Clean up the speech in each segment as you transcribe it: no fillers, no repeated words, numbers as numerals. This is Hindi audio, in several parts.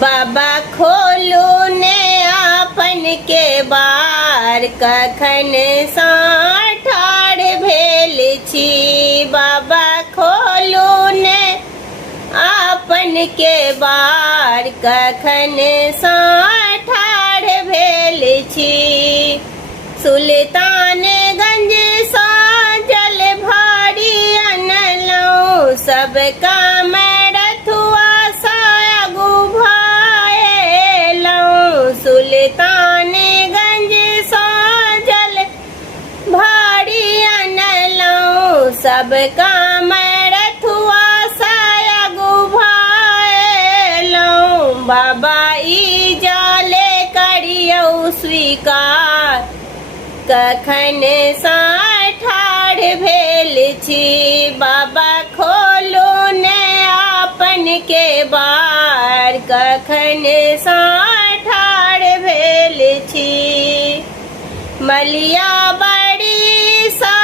बाबा खोलू ने आपन के बार कखन सा ठाढ़ भेल छी। बाबा खोलू ने आपन के बार कखन सा ठाढ़ भेल छी। सुल्तानगंज सा जल भारी अनलौं सब काम रथुआ सा अगु भाएलौं। सुल्तानगंज सा जल भारी अनलौं सब काम रथुआ सा अगु भाएलौं। बाबा ई जाले करियौ स्वीकार कखन सा ठाढ़ भेल छी। बाबा खोलू ने आपन के बार कखन सा ठाढ़ भेल छी। मलिया बड़ी सा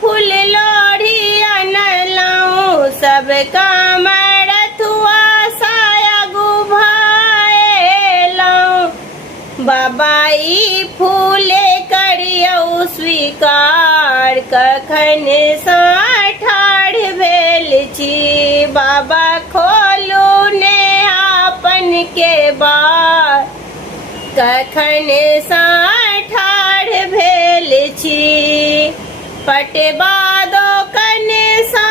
फूल लोढ़ी अनलौं सब काम रथुआ सा अगु भाएलौं। बाबा ई फूले करियौ स्वीकार कखन सा ठाढ़ भेल छी। बाबा खोलू ने आपन के बार कखन सा ठाढ़ भेल छी। पटवा दोकन सा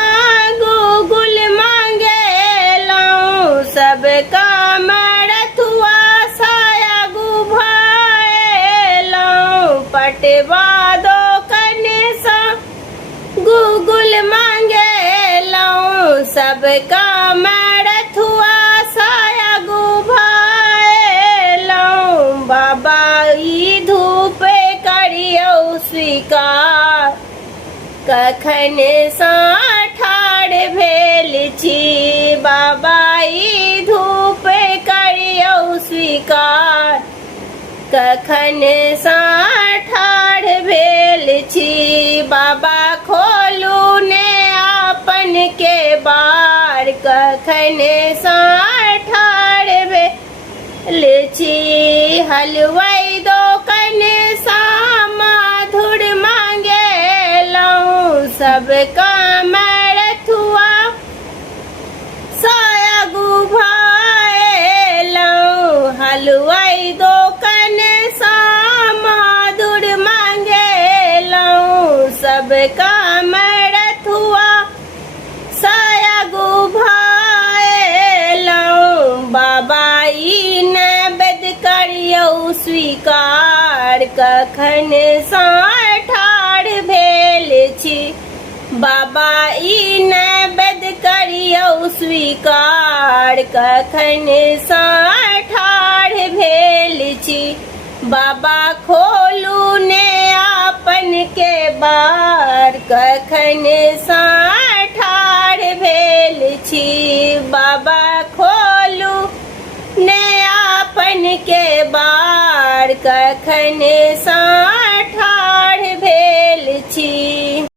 गुगुल मांगेलौं सब काम रथुआ सा अगु भाएलौं। पटवा दोकन सा गुगुल मांगेलौं सब काम रथुआ सा अगु भाएलौं। बाबा ई धूप करियौ स्वीकार कखन सा ठाढ़ भेल छी। बाबा ई धूप करियौ स्वीकार कखन सा ठाढ़ भेल छी। बाबा खोलू ने आपन के बार कखन सा ठाढ़ भेल छी। हलवाई दोकन सा माधुर मांगेलौं सब काम रथुआ सा अगु भाएलौं। हलवाई दोकन सा माधुर मांगेलौं सब काम रथुआ सा अगु भाएलौं। बाबा ई नैवेद्य करियौ स्वीकार कखन सा ठाढ़ भेल छी। बाबा ई नैवेद्य करियौ स्वीकार कखन सा ठाढ़ भेल छी। बाबा खोलू ने आपन के बार कखन सा ठाढ़ भेल छी। बाबा खोलू ने आपन के बार कखन सा ठाढ़ भेल छी।